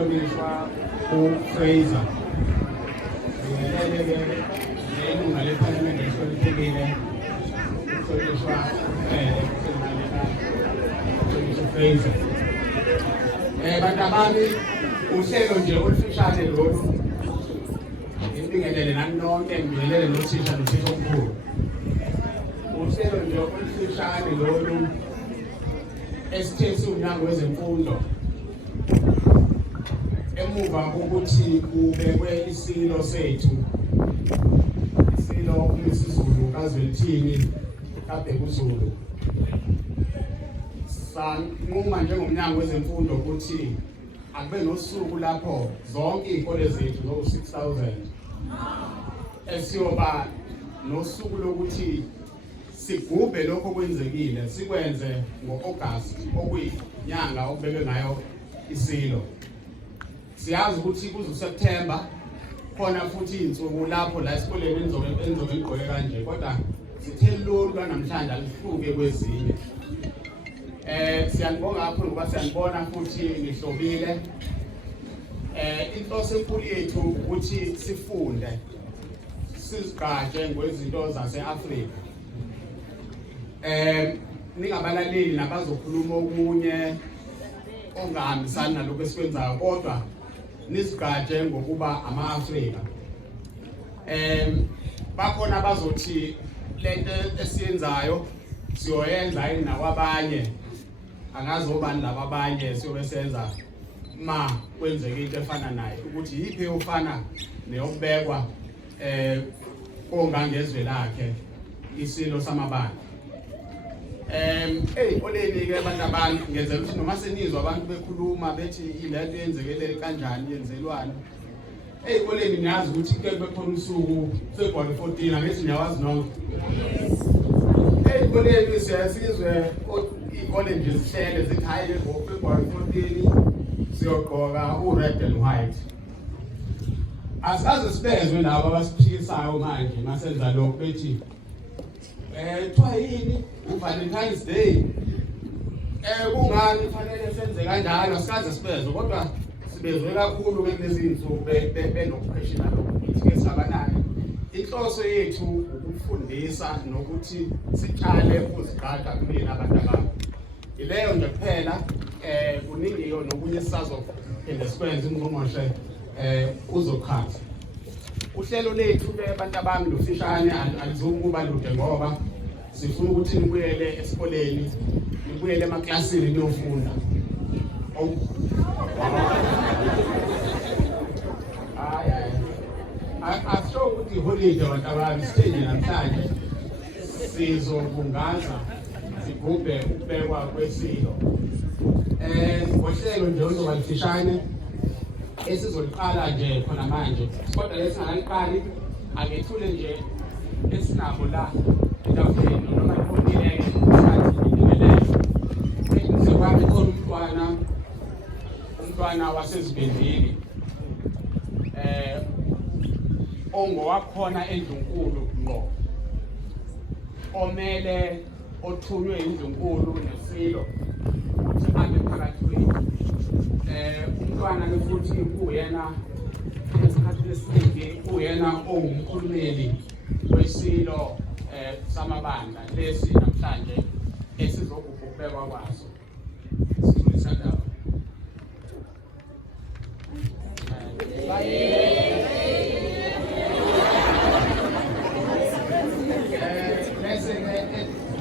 umhlonishwa uFrazer. Ngiyeleke ilunga leParliament elihloniphekile umhlonishwa Frazer. Bantu bami uhlelo nje olufishane lolu. Ngibingelele nani nonke ngibingelele nothisha nothisha omkhulu. Uhlelo nje olufishane lolu esithethe umnyango wezemfundo emuva ukuthi kubekwe isilo sethu isilo Misuzulu KaZwelithini kaBhekuzulu sanquma njengomnyango wezemfundo ukuthi akube nosuku lapho zonke izikole zethu zo-6,000 esiyoba nosuku lokuthi sigubhe lokho kwenzekile sikwenze ngo-August okuyinyanga okubekwe ngayo isilo. Siyazi ukuthi kuze uSeptember khona futhi insuku lapho la esikoleni enzobe igqoke kanje kodwa sithe lolu namhlanje alihluke kwezinye. Siyanibonga kakhulu ngoba siyanibona futhi nihlobile. Inhloso enkulu yethu ukuthi sifunde sizigatshe ngezinto zase-Afrika. Ningabalaleli nabazokhuluma okunye ongahambisani nalokho esikwenzayo kodwa nisigatshe ngokuba ama-Afrika. Bakhona abazothi lento esiyenzayo siyoyenza yini nakwabanye, angazi obani laba abanye siyobe senza ma kwenzeke into efana naye ukuthi yiphi eyofana neyokubekwa ongangezwe lakhe isilo samabandla. Ey'koleni ke abantu abantu ngenzela ukuthi noma senizwa abantu bekhuluma bethi ilento yenzekele kanjani yenzelwani. Ey'koleni niyazi ukuthi ke bekhona usuku February 14 angithi niyawazi nonke. Ey'koleni siyasizwe iy'kole nje zihlele zithi hayi ngo-February 14 siyogqoka u-red and white. Asikaze sibezwe labo abasiphikisayo manje masenza lokho bethi kuthiwa yini uValentine's Day kungani kufanele senze kanjalo. Asikaze sibezwe kodwa sibezwe kakhulu ke kulezi zinsuku benokupheshina lokuthi ke sabanani. Inhloso yethu ukufundisa nokuthi siqale ukuzigada kumina abantu ababo. Ileyo nje kuphela kuningiyo nokunye sisazophinde sikwenze ingqongqoshe uzokhatha. Uhlelo lethu ke abantu abami lofishane alizuku kuba lude ngoba sifuna ukuthi nibuyele esikoleni nibuyele emaklasini niyofunda. Asho ukuthi iholide abantu abami stage namhlanje sizobungaza sigubhe ukubekwa kwesilo. Ngohlelo nje ozoba lifishane esizoliqala nje khona manje kodwa lesingaliqali akethule nje esinabo la etafuleni noma ikhontileke isikhathi ngibelele. Sekwami khona umntwana wasezibendini ongowakhona endlunkulu ngqo omele othunywe indlunkulu nesilo ukuthi abe phakathi kwethu. Umntwana ke futhi uyena esikhathi esiningi uyena ongumkhulumeli wesilo samabandla lesi namhlanje esizokubhekwa kwaso. Sizisanda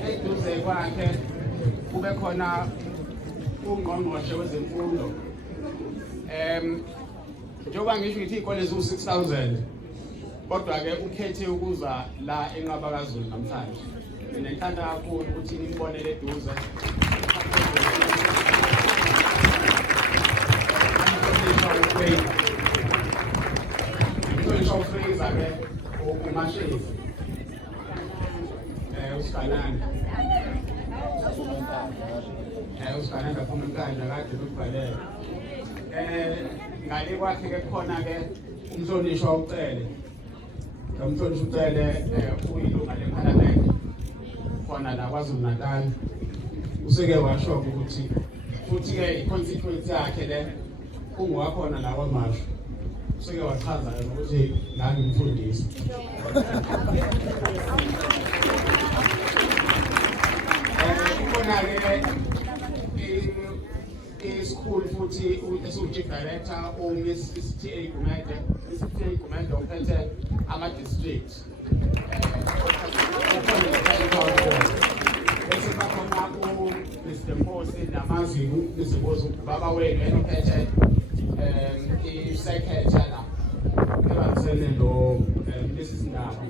eduze kwakhe kube khona ungqongqoshe wezemfundo. Njengoba ngisho ukuthi iy'kole ziwu-6,000 kodwa ke ukhethe ukuza la eNqabakazulu namhlanje. Mina ngithanda kakhulu ukuthi nimbonele eduze. Umhlonishwa uFrazer ke uMajesty usikanani usikanani aphuma enkandla kade bekubhalele. Ngale kwakhe ke khona ke umhlonishwa uCele. Umhlonishwa uCele uyilunga leParliament khona la KwaZulu-Natal. Useke washo ukuthi futhi ke iconstituency yakhe le ungowakhona la KwaMashu usuke wachaza ukuthi ngani umfundisi school futhi uSuchief Director TA Gumede ophethe ama-district bese bakhona Mr. Nkosi namaZulu Misuzulu baba wenu yena ophethe i-secretary la ebambisene lo Mrs. Ndaba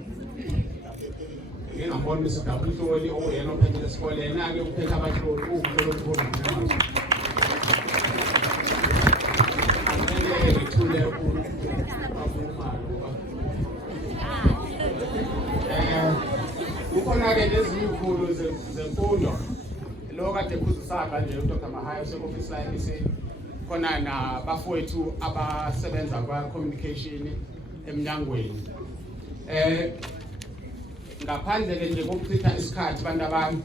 ngingambona Mrs. Ndaba uhloli oyena ophethe lesikole yena-ke uphethe abahloli uhlolo olukhulu ukhona-ke nezikhulu zemfundo lo kade ephuzisaka nje uDr. Mahaya useoffice la MEC khona nabafowethu abasebenza kwa-communication emnyangweni ngaphandle-ke nje kokuchitha isikhathi bantu abami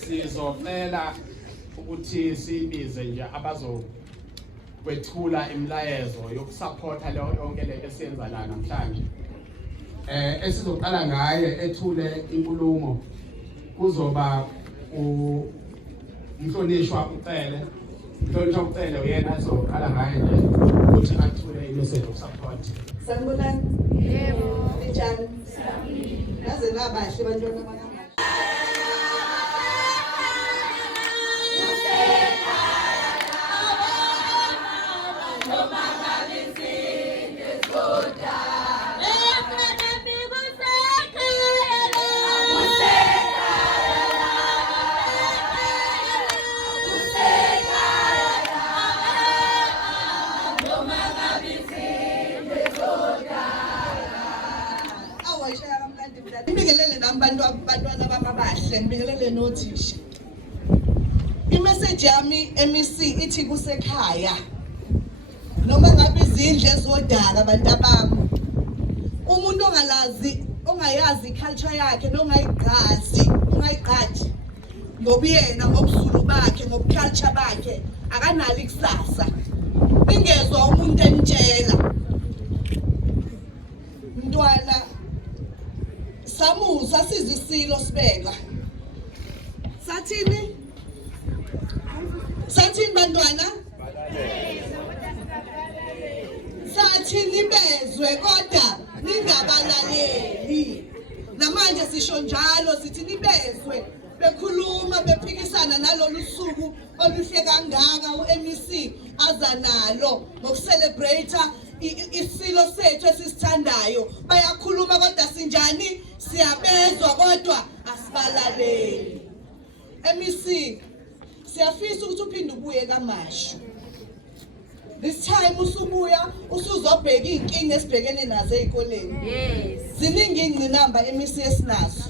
sizocela ukuthi sibize nje abazokwethula imilayezo yokusupporta leyo yonke le esiyenza la namhlanje esizoqala ngaye ethule inkulumo kuzoba umhlonishwa uCele uyena azoqala ngaye nje ukuthi athule i-message of support. Sanibonani. Yebo. Njani? Naze nabahle bantwana bakaMashu. Bantwana bababahle ngibingelele nothisha. I-message yami MEC ithi kusekhaya noma ngabe izindle ezodala abantu abami. Umuntu ongayazi iculture yakhe nongayigazi ngobuyena ngobuzulu bakhe ngobuculture bakhe akanalo ikusasa. Ingezwe umuntu emtshela mntwana samuza sizisilo sibeka sathini bantwana sathini bezwe kodwa ningabalaleli namanje sisho njalo sithi nibezwe bekhuluma bephikisana nalolu suku oluhle kangaka uMEC azanalo ngokucelebrate isilo sethu esisithandayo. Bayakhuluma kodwa sinjani siyabezwa kodwa asibalaleli. MEC siyafisa ukuthi uphinde ubuye kaMashu. This time usubuya usuzobheka inkinga esibhekene nazo ezikoleni. Yes. Ziningi ingcinamba MEC esinazo.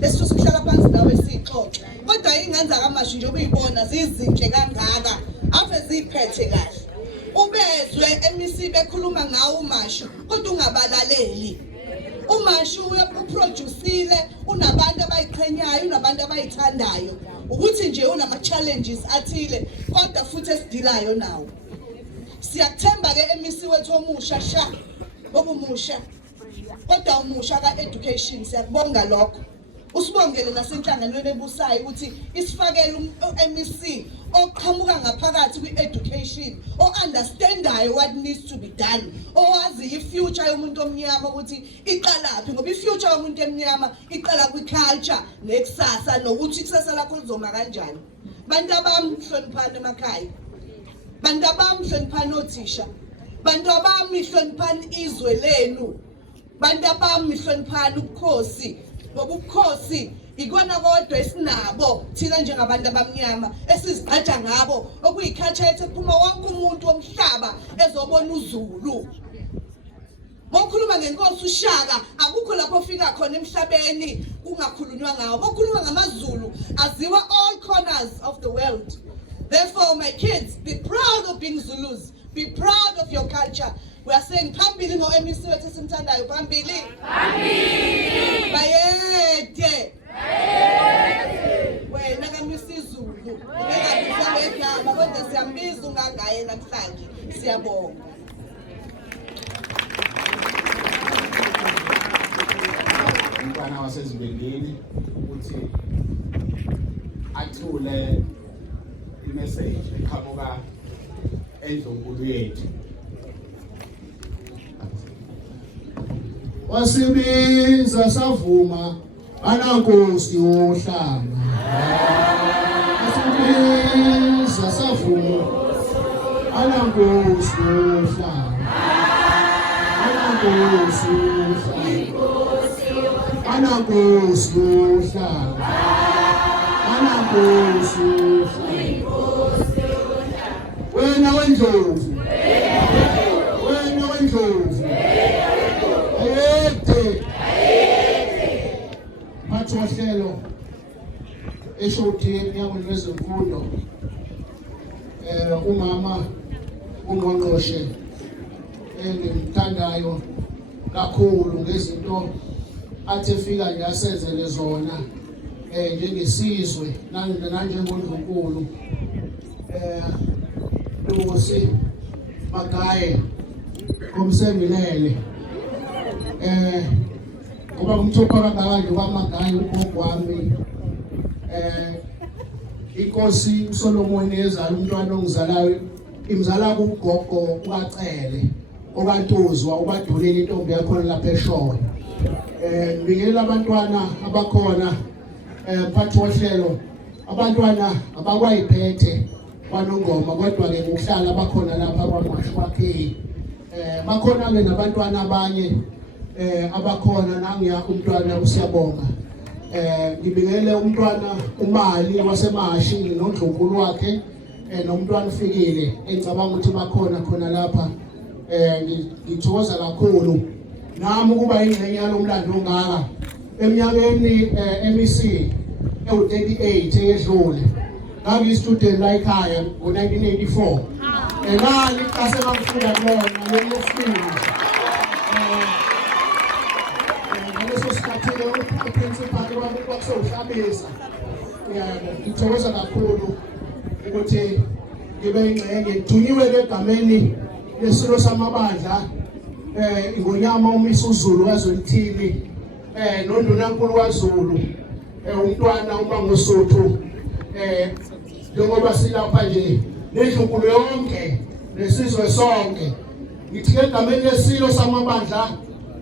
Lesifisa ukuhlala phansi nawe sixoxe. Kodwa inganza kaMashu nje ubuyibona zizinhle kangaka ave ziphethe kahle. Ubezwe MEC bekhuluma ngawo uMashu kodwa ungabalaleli. uMashu uproduceile unabantu abayiqhenyayo unabantu abayithandayo ukuthi nje unama challenges athile kodwa futhi esidilayo nawo. Siyakuthemba ke MEC wethu omusha sha obumusha kodwa umusha ka-education siyakubonga lokho. Usibongele nasenhlanganweni ebusayo ukuthi isifakele uMEC oqhamuka ngaphakathi kwi-education o-understandayo what needs to be done owazi i-future yomuntu omnyama ukuthi iqalaphi ngoba i-future yomuntu emnyama iqala kwi-culture nekusasa nokuthi ikusasa lakho lizoma kanjani. Bantu abami hloniphani emakhaya, bantu abami hloniphani othisha, bantu abami hloniphani izwe lenu, bantu abami hloniphani ubukhosi ngoba ubukhosi ikona kodwa esinabo thina njengabantu abamnyama esizigqaja ngabo okuyiculture ethu ephuma wonke umuntu womhlaba ezobona uZulu. Mokhuluma ngenkosi uShaka akukho lapho ofika khona emhlabeni kungakhulunywa ngawo. Mokhuluma ngamaZulu aziwa all corners of the world. Therefore my kids, be proud of being Zulus. Be proud of your culture. We are saying phambili ngoMEC wethu simthandayo phambili. Phambili. Bayede. Wena kaMisuzulu ngeke ngizame igama kodwa siyambiza umfisa ungangaye namhlanje. Siyabonga. Umntwana wasezindleleni ukuthi athule imessage eqhamuka endlunkulu yethu. Wasibiza savuma anankosi yohlanga. Wasibiza savuma anankosi yohlanga. Anankosi yohlanga. Anankosi yohlanga. Anankosi yohlanga. Wena wendlovu. Wena wendlovu. Phathi wahlelo eshodini yamanye wezemfundo umama ungqongqoshe engimthandayo kakhulu ngezinto athi efika nje asenzele zona njengesizwe nanjengondlunkulu Nkosi Magaye komsengilele ngoba ngumthopha kangaka kwaMagaye ugogo wami inkosi uSolomon ezala umntwana ongizalayo imzala kugogo ukaCele okantuzwa ubadulile intombi yakho lapha eShona ngibingelela abantwana abakhona phathi wahlelo abantwana abakwayiphethe kwanongoma kodwa ke ukuhlala abakhona lapha kwaMashu kwakhe bakhona ke nabantwana abanye abakhona nangiya umntwana usiyabonga ngibingelele umntwana uMali wasemahashi nondlunkulu wakhe nomntwana ufikile engicabanga ukuthi bakhona khona lapha ngithokoza kakhulu nami ukuba ingxenye yalomlando ongaka eminyakeni MEC ewu38 eyedlule ngangiyistudent la ekhaya ngo1984 ngani kase ngafunda khona lesifini ngaleso sikhathi uprincipal kwakusewuhlabisa ngithokoza kakhulu ukuthi ngibe ingxenye ngithunyiwe egameni lesilo samabandla ingonyama uMisuzulu KaZwelithini nondunankulu kwaZulu umntwana uMangosuthu njengoba silapha nje nedlunkulu yonke nesizwe sonke ngithi egameni lesilo samabandla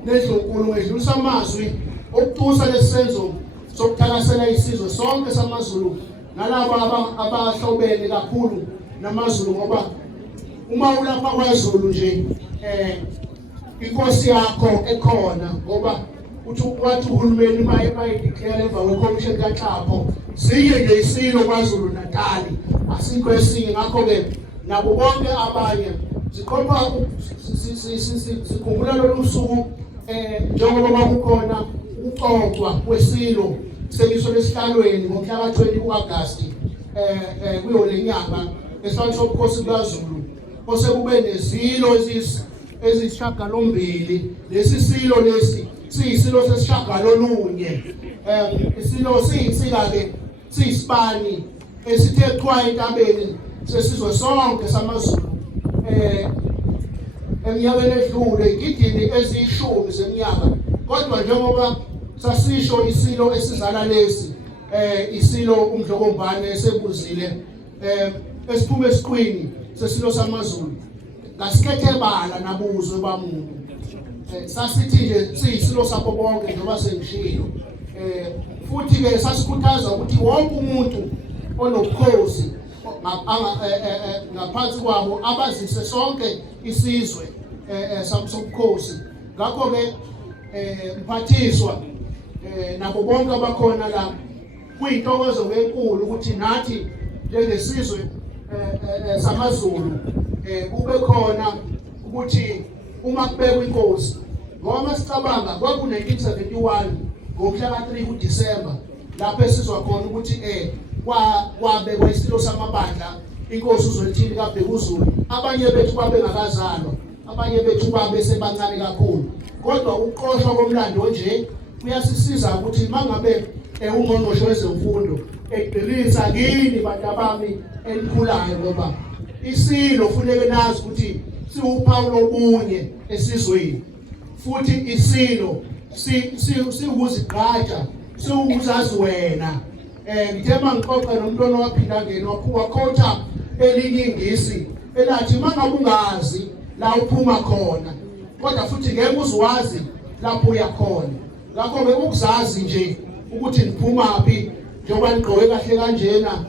nedlunkulu ngedlulisa amazwi okutusa lesenzo sokuthakasela isizwe sonke samaZulu nalabo abahlobene kakhulu namaZulu ngoba uma ulapha kwaZulu nje inkosi yakho ekhona ngoba uthi wathi uhulumeni bayideclare emva kweCommission kaXhapho siye nje isilo KwaZulu-Natal asikho esinye ngakho ke nabo bonke abanye siqopha sikhumbula lolu suku njengoba bakukhona ukuxoxwa kwesilo seliso lesihlalweni ngomhla ka20 kuAgasti kuyo lenyanga esifana sobukhosi kaZulu osekube nezilo ezisishagalombili lesisilo lesi siyisilo sesishagalolunye isilo siyinsika ke siyisipani esithe qhwa entabeni sesizwe sonke samaZulu eminyakeni edlule igidini eziyishumi zeminyaka kodwa njengoba sasisho isilo esizala lesi isilo umdlokombane esebuzile esiphume esiqwini sesilo samaZulu ngasikethebala nabuzwe bamuntu sasithi nje siyisilo sabo bonke njengoba sengishilo futhi ke sasikhuthaza ukuthi wonke umuntu onobukhosi ngaphansi kwabo abazise sonke isizwe sobukhosi ngakho ke mphathiswa nabo bonke abakhona la kuyintokozo enkulu ukuthi nathi njengesizwe samaZulu kube khona ukuthi uma kubekwa inkosi ngoba sicabanga kwaku1971 ngomhla ka3 kuDisemba lapho esizwa khona ukuthi kwabekwa isilo samabandla inkosi uZwelithini kaBhekuzulu abanye bethu babengakazalwa abanye bethu babe sebancane kakhulu kodwa ukuqoshwa komlando nje kuyasisiza ukuthi mangabe ungqongqoshe wezemfundo egqilisa kini bantu bami elikhulayo ngoba isilo funeke nazi ukuthi siwuphawu lobunye esizweni futhi isilo sikuzigqaja siwuzazi wena ngithema ngixoxa nomntwana waphinda ngene wakhotha elinye ingisi elathi mangabe ungazi la uphuma khona kodwa futhi ngeke uzwazi lapho uya khona ngakho ke ukuzazi nje ukuthi niphumaphi njengoba nigqoke kahle kanjena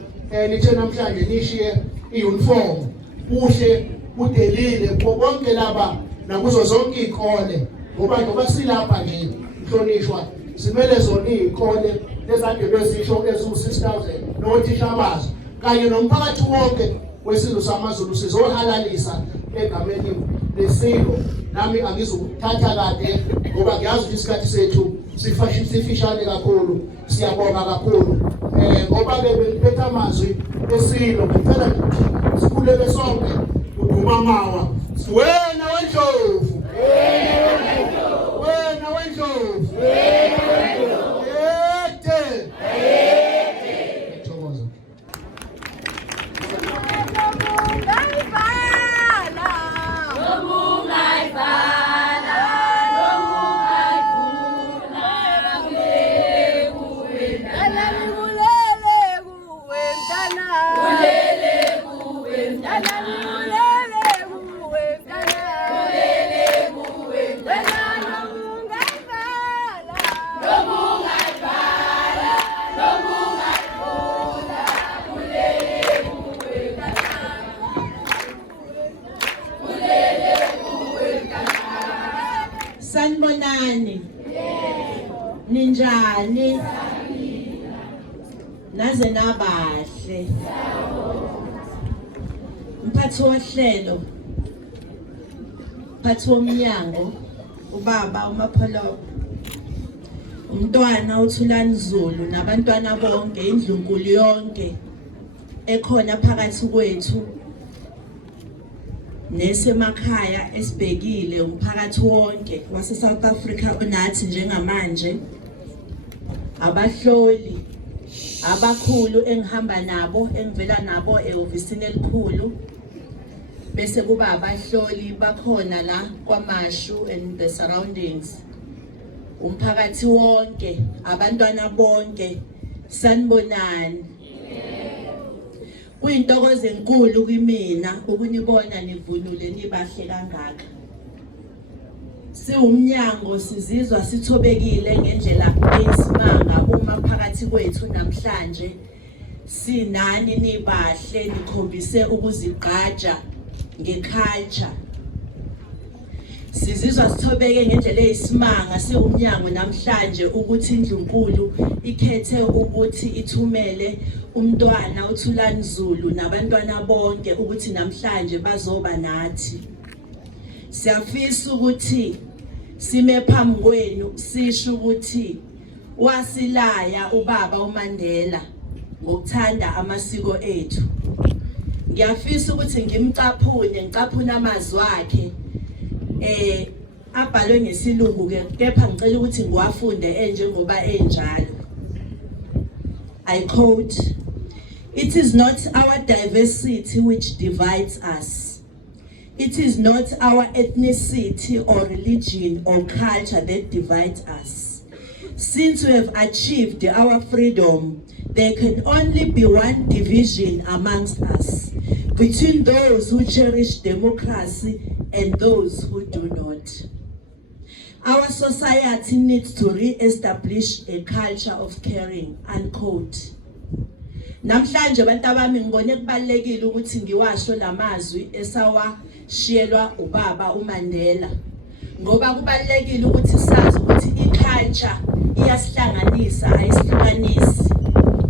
lithe namhlanje nishiye iuniform kuhle kudelile konke laba nakuzo zonke izikole ngoba silapha nje inhlonishwa simele zona izikole lezande bezisho ezu-6000 nothisha bazo kanye nomphakathi wonke wesizwe samaZulu sizohalalisa egameni lesilo nami angizukuthatha kade ngoba ngiyazi ukuthi isikhathi sethu sifishane kakhulu siyabonga kakhulu ngoba bephethe amazwi esilo ngicela sikhuleke sonke uduma mawa wena wendlovu wena wendlovu yete thokoza Sanibonani. Ninjani? Naze nabahle. Mphathi wohlelo. Mphathi womnyango ubaba uMapholo. Umntwana uThulani Zulu nabantwana bonke indlunkulu yonke ekhona phakathi kwethu. Nesemakhaya esibhekile umphakathi wonke wase South Africa onathi njengamanje abahloli abakhulu engihamba nabo engivela nabo ehhovisini elikhulu bese kuba abahloli bakhona la KwaMashu and the surroundings umphakathi wonke abantwana bonke sanibonani. Kuyintokozo enkulu kimina ukunibona nivunule nibahle kangaka. Siwumnyango sizizwa sithobekile ngendlela eyisimanga uma phakathi kwethu namhlanje sinani nibahle nikhombise ukuzigqaja ngeculture. Sizizwa sithobeke ngendlela eyisimanga siwumnyango namhlanje ukuthi indlunkulu ikhethe ukuthi ithumele umntwana uThulani Zulu nabantwana bonke ukuthi namhlanje bazoba nathi. Siyafisa ukuthi sime phambi kwenu sisho ukuthi wasilaya ubaba uMandela ngokuthanda amasiko ethu. Ngiyafisa ukuthi ngicaphune amazwi akhe abhalwe ngesilungu kepha ngicela ukuthi ngiwafunde njengoba enjalo. I quote, "It is not our diversity which divides us. It is not our ethnicity or religion or culture that divides us. Since we have achieved our freedom, there can only be one division amongst us, between those who cherish democracy and those who do not. Our society needs to re-establish a culture of caring," unquote. Namhlanje abantu abami ngibone kubalekile ukuthi ngiwasho lamazwi esawashiyelwa ubaba uMandela. Ngoba kubalekile ukuthi sazi ukuthi iculture iyasihlanganisa ayisihlukanisi.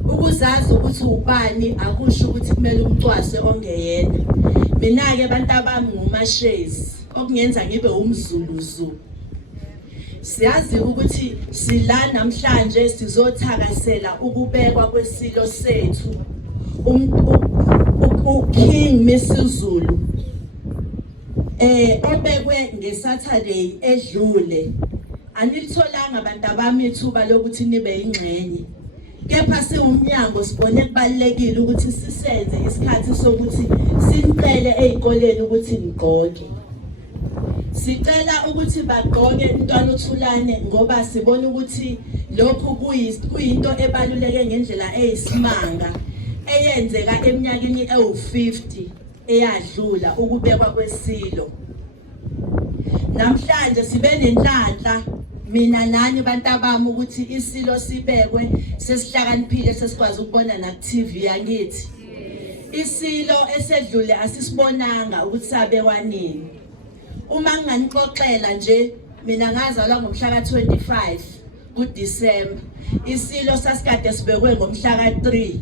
Ukuzazi ukuthi ubani akusho ukuthi kumele umcwase ongeyena. Mina ke abantu abami ngumashezi okungenza ngibe umZulu. Siyazi ukuthi sila namhlanje sizothakasela ukubekwa kwesilo sethu King Misuzulu obekwe ngeSaturday edlule. Anilitholanga abantu abami ithuba lokuthi nibe ingxenye. kepha siwumnyango sibone kubalekile ukuthi sisenze isikhathi sokuthi sinicele ezikoleni ukuthi nigqoke. Sicela ukuthi bagqoke intwana uthulane ngoba sibona ukuthi lokhu kuyinto ebaluleke ngendlela eyisimanga eyenzeka eminyakeni ewu50 eyadlula ukubekwa kwesilo. Namhlanje sibe nenhlanhla mina nani bantabami ukuthi isilo sibekwe sesihlakaniphile sesikwazi ukubona na TV yangithi. Isilo esedlule asisibonanga ukuthi sabekwa nini. Uma nganixoxela nje mina ngazalwa ngomhla ka25 kuDisemba. Isilo sasikade sibekwe ngomhla ka3.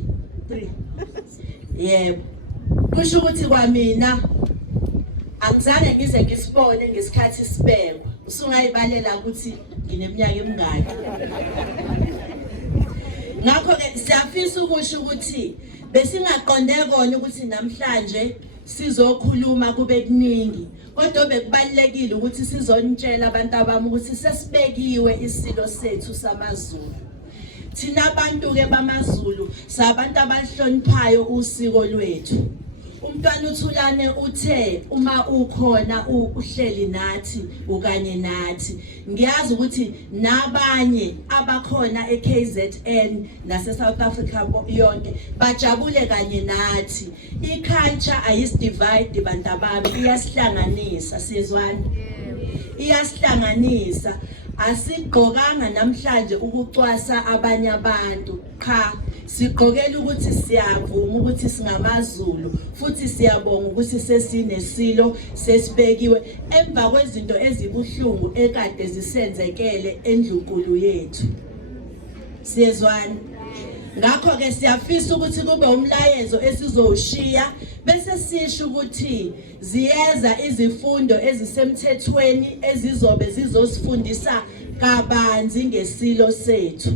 Yebo. Kusho ukuthi kwamina angizange ngize ngisibone ngesikhathi sibekwa. Usungayibalela ukuthi ngineminyaka emingaki. Ngakho ke siyafisa ukusho ukuthi besingaqonde kona ukuthi namhlanje sizokhuluma kube kuningi. Kodwa bekubalekile ukuthi sizonitshela abantu abami ukuthi sesibekiwe isilo sethu samaZulu. Thina abantu ke bamaZulu sabantu abahloniphayo usiko lwethu. Umntwana uthulane uthe uma ukhona uhleli nathi ukanye nathi. Ngiyazi ukuthi nabanye abakhona eKZN nase South Africa yonke bajabule kanye nathi. Iculture ayisidivide bantabami, iyasihlanganisa sizwana. Iyasihlanganisa. Asigqokanga namhlanje ukucwasa abanye abantu. Cha, sigqokela ukuthi siyavuma ukuthi singamaZulu futhi siyabonga ukuthi sesinesilo sesibekiwe emva kwezinto ezibuhlungu ekade zisenzekele endlunkulu yethu. Siyezwana. Ngakho ke siyafisa ukuthi kube umlayezo esizowushiya bese sisho ukuthi ziyeza izifundo ezisemthethweni ezizobe zizosifundisa kabanzi ngesilo sethu.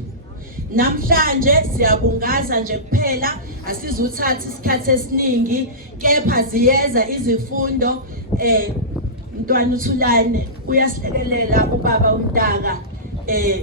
Namhlanje siyabungaza nje kuphela asizuthatha isikhathi esiningi kepha ziyeza izifundo Mntwana uthulane uyasilekelela ubaba uMtaka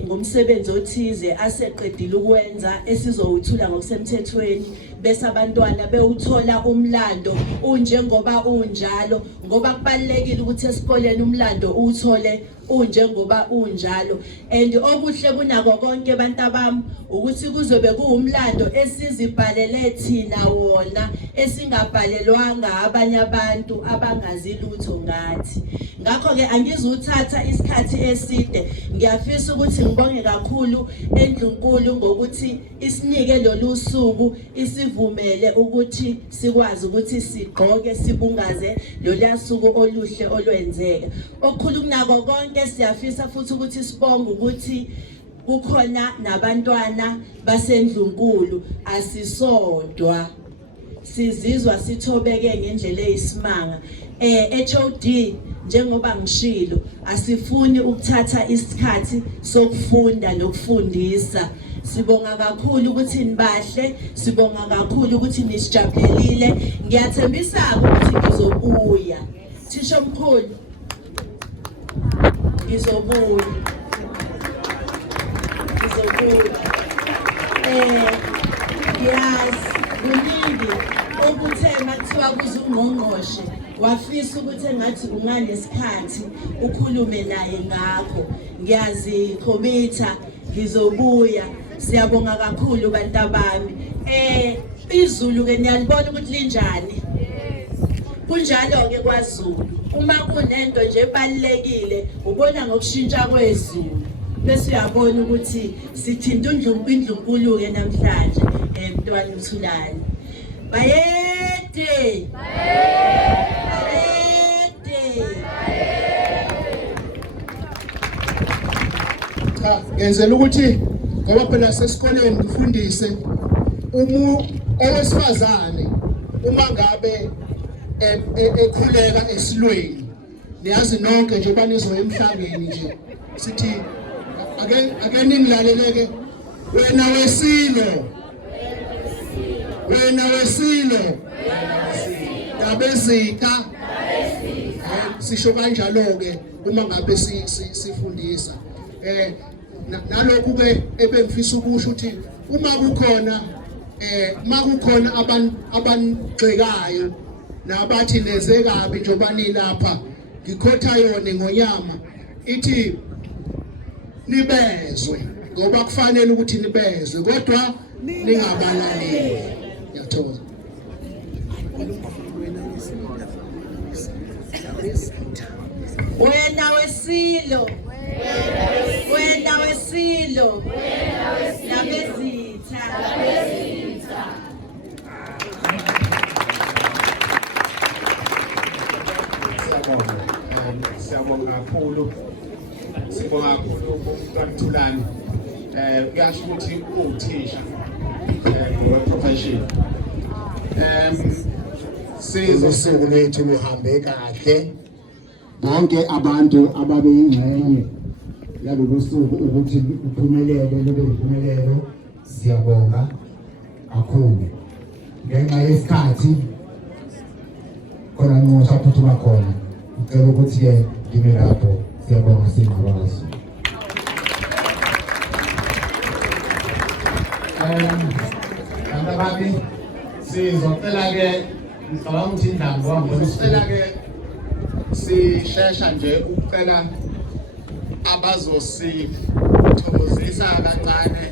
ngomsebenzi othize aseqedile ukwenza esizowuthula ngokusemthethweni bese abantwana bewuthola umlando unjengoba unjalo ngoba kubalekile ukuthi esikoleni umlando uthole unjengoba unjalo and okuhle kunako konke bantabami ukuthi kuzobe kuumlando esizibhalele thina wona esingabhalelwanga abanye abantu abangazi lutho ngathi. Ngakho ke angizuthatha isikhathi eside ngiyafisa ukuthi ngibonge kakhulu endlunkulu ngokuthi isinike lolu suku isivumele ukuthi sikwazi ukuthi sigqoke sibungaze lolu suku oluhle olwenzeka. Okukhulu kunako konke siyafisa futhi ukuthi sibonge ukuthi kukhona nabantwana basendlunkulu asisodwa sizizwa sithobeke ngendlela eyisimanga HOD njengoba ngishilo asifuni ukuthatha isikhathi sokufunda nokufundisa. Sibonga kakhulu ukuthi nibahle, sibonga kakhulu ukuthi nisijabulelile. Ngiyathembisa ukuthi ngizobuya. Thisha mkhulu ngizobuya. Yes, kuningi okuthema kuthiwa kuzungqongqoshe wafisa ukuthi engathi unganesikhathi ukhulume naye ngakho. Ngiyazikhomitha ngizobuya. Siyabonga kakhulu bantabami. IZulu ke niyalibona ukuthi linjani? Kunjalo ke kwaZulu. Uma kunento nje ebalekile ubona ngokushintsha kwezulu. Bese uyabona ukuthi sithinta indlunkulu ke namhlanje Mntwana uthulane. Bayede. Cha, ngenzela ukuthi ngoba phela sesikoleni ngifundise owesifazane uma ngabe ekhuleka esilweni. Niyazi nonke nje banizo emhlangeni nje sithi ake ningilaleleke wena wesilo dabezika sisho kanjalo ke uma ngabe sifundisa nalokhu ke ebengifisa ukusho ukuthi uma kukhona abangxekayo nabathi neze kabi njengoba nilapha ngikhotha yona ngonyama ithi nibezwe ngoba kufanele ukuthi nibezwe kodwa ningabalaleli. Ngiyathokoza. Wena wesilo nabezitha. Siyabonga kakhulu. Sibonga kakhulu uMthulane. Kuyasho ukuthi uthisha profession. Usuku lwethu luhambe kahle. Bonke abantu ababeyingxenye yalolu suku ukuthi uphumelele lube impumelelo, siyabonga kakhulu. Ngenxa yesikhathi khona nqosha phuthuma khona. Ngicela ukuthi ke ngime lapho. Siyabonga singakwazi. Abami sizocela ke ngicabanga ukuthi indaba wami Sicela ke sishesha nje ukucela abazosithokozisa kancane.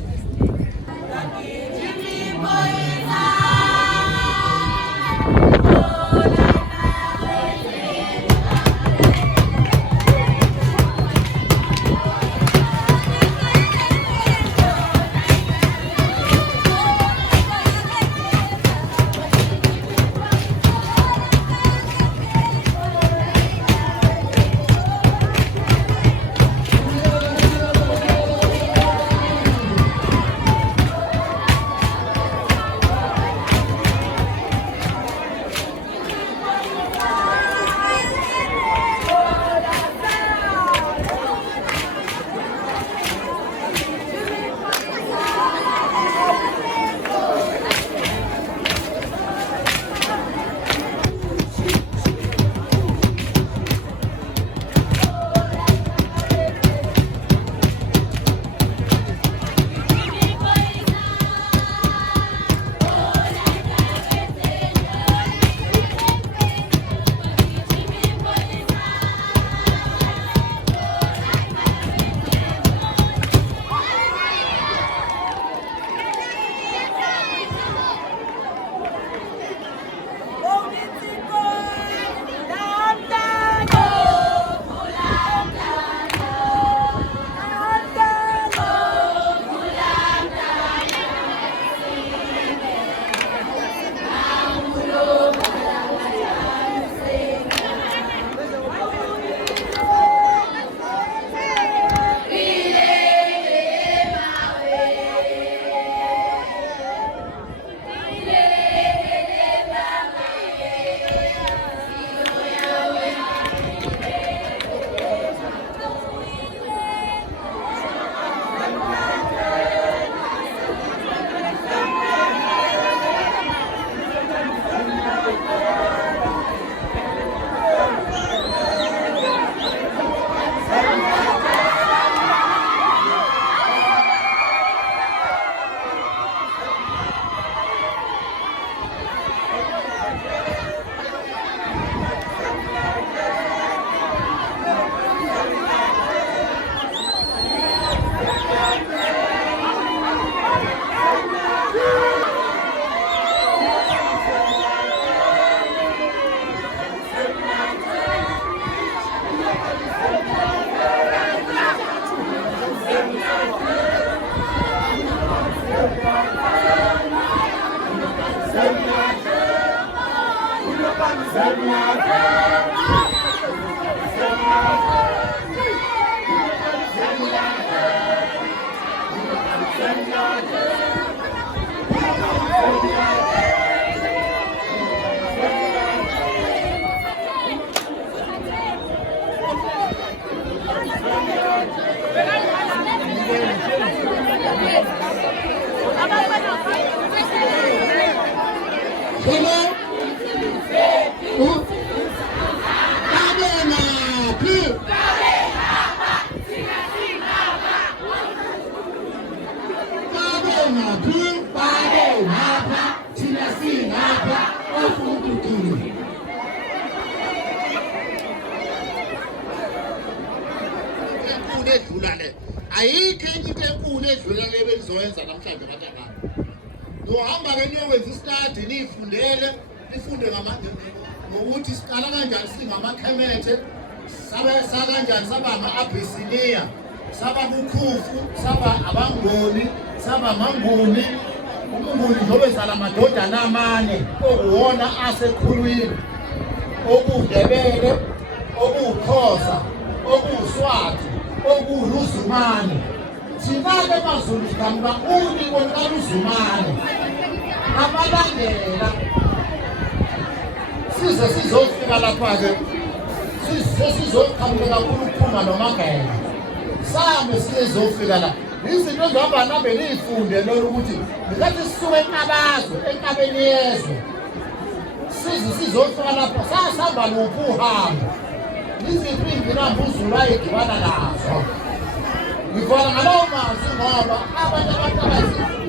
enkulu edlula le. Ayikho enye into enkulu edlula le benizoyenza namhlanje abantu abami. Uhamba ke niyokwenza i-study nifundele, nifunde ngokuthi siqala kanjani singamakhemethe, saba kanjani saba ama-Abyssinia, saba kuKhufu, saba abangoni, saba amanguni. Umnguni njobe zala amadodana amane okuwona asekhulwini, okuNdebele, okuXhosa, okuSwati, okuLuzumane. Thina-ke maZulu sigamba uNiko lukaLuzumane abalandela size sizofika lapha-ke sizoqhamuka kakhulu ukuphuma nomagela sambe sizofika la. Izinto ezihamba nabe niyifunde lolu ukuthi ngenkathi sisuke enkabeni yezwe sizofika lapha sahamba luphi uhambo, iziphi iy'ngqinamba uZulu ayedibana nazo. Ngivela ngalawo mazwi ngoba abanye abantu